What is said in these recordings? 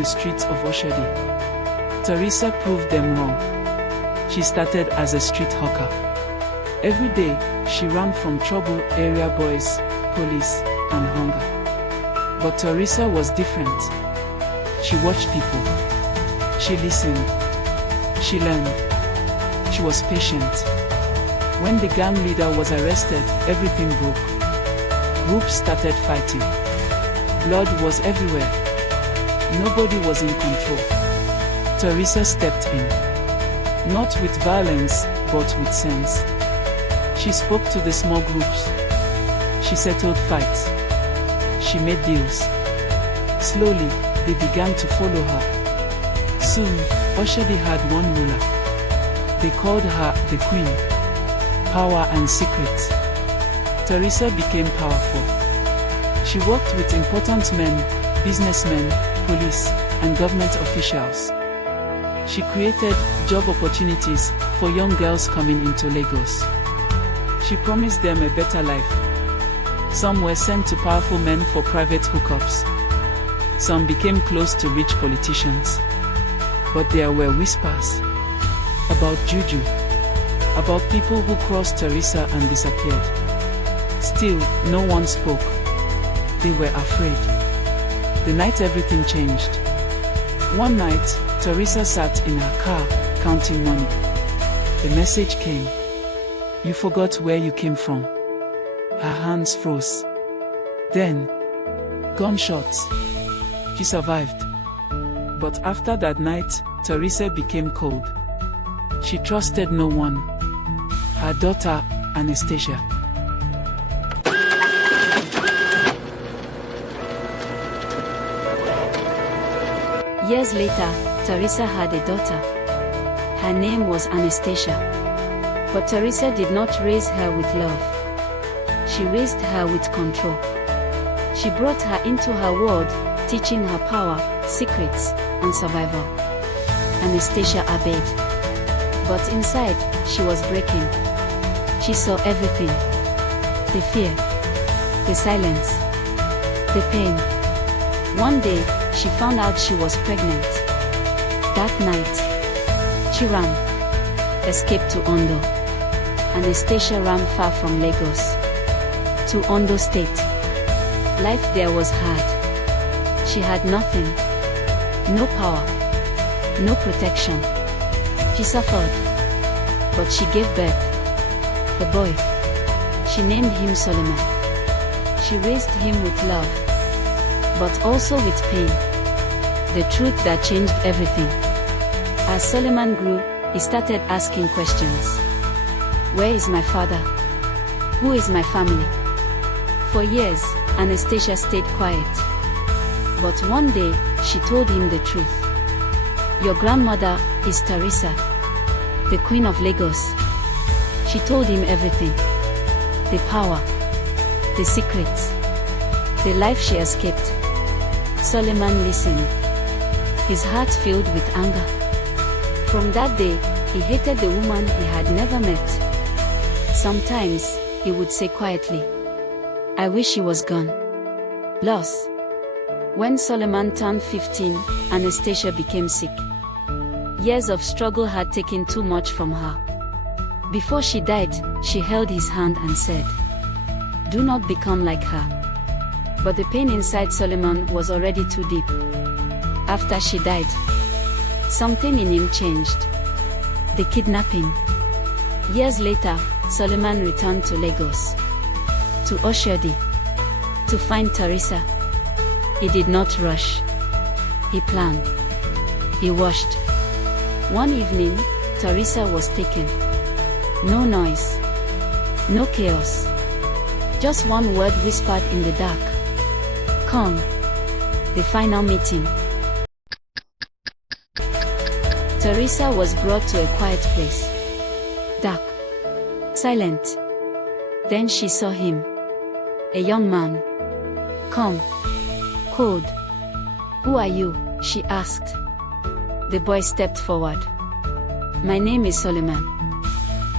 the streets of Oshodi. Teresa proved them wrong. She started as a street hawker. Every day, she ran from trouble, area boys, police, and hunger. But Teresa was different. She watched people. She listened. She learned. She was patient. When the gang leader was arrested, everything broke. Groups started fighting. Blood was everywhere. Nobody was in control. Teresa stepped in. Not with violence, but with sense. She spoke to the small groups. She settled fights. She made deals. Slowly, they began to follow her. Soon, Oshodi had one ruler. They called her the Queen. Power and secrets. Teresa became powerful. She worked with important men, businessmen, police, and government officials. She created job opportunities for young girls coming into Lagos. She promised them a better life. Some were sent to powerful men for private hookups. Some became close to rich politicians. But there were whispers about juju, about people who crossed Teresa and disappeared. Still, no one spoke. They were afraid. The night everything changed. One night, Teresa sat in her car, counting money. The message came. You forgot where you came from. Her hands froze. Then, gunshots. She survived. But after that night, Teresa became cold. She trusted no one. Her daughter, Anastasia. Years later, Teresa had a daughter. Her name was Anastasia. But Teresa did not raise her with love. She raised her with control. She brought her into her world, teaching her power, secrets, and survival. Anastasia obeyed. But inside, she was breaking. She saw everything. The fear, the silence, the pain. One day, she found out she was pregnant. That night, she ran, escaped to Ondo. Anastasia ran far from Lagos, to Ondo State. Life there was hard. She had nothing, no power, no protection. She suffered, but she gave birth. A boy. She named him Solomon. She raised him with love, but also with pain. The truth that changed everything. As Solomon grew, he started asking questions. Where is my father? Who is my family? For years, Anastasia stayed quiet. But one day, she told him the truth. Your grandmother is Teresa, the Queen of Lagos. She told him everything. The power, the secrets, the life she escaped. Solomon listened. His heart filled with anger. From that day, he hated the woman he had never met. Sometimes, he would say quietly, I wish he was gone. Loss. When Solomon turned 15, Anastasia became sick. Years of struggle had taken too much from her. Before she died, she held his hand and said, do not become like her. But the pain inside Solomon was already too deep. After she died, something in him changed. The kidnapping. Years later, Solomon returned to Lagos, to Oshodi, to find Teresa. He did not rush. He planned. He watched. One evening, Teresa was taken. No noise. No chaos. Just one word whispered in the dark. Come. The final meeting. Teresa was brought to a quiet place. Dark. Silent. Then she saw him. A young man. Calm. Cold. Who are you? She asked. The boy stepped forward. My name is Solomon.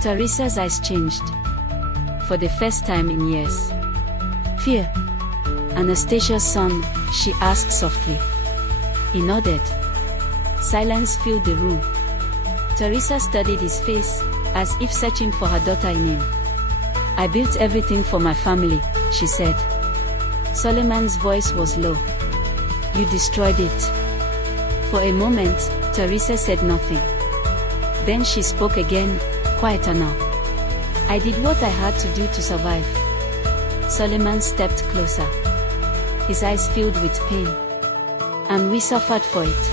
Teresa's eyes changed. For the first time in years. Fear. Anastasia's son, she asked softly. He nodded. Silence filled the room. Teresa studied his face, as if searching for her daughter in him. "I built everything for my family," she said. Solomon's voice was low. "You destroyed it." For a moment, Teresa said nothing. Then she spoke again, quieter now. "I did what I had to do to survive." Solomon stepped closer. His eyes filled with pain. "And we suffered for it."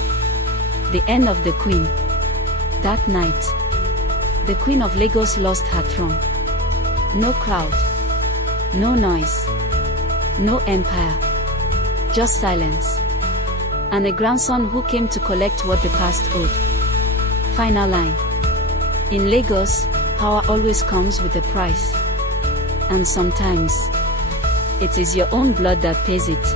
The end of the Queen. That night, the Queen of Lagos lost her throne. No crowd. No noise. No empire. Just silence. And a grandson who came to collect what the past owed. Final line. In Lagos, power always comes with a price. And sometimes, it is your own blood that pays it.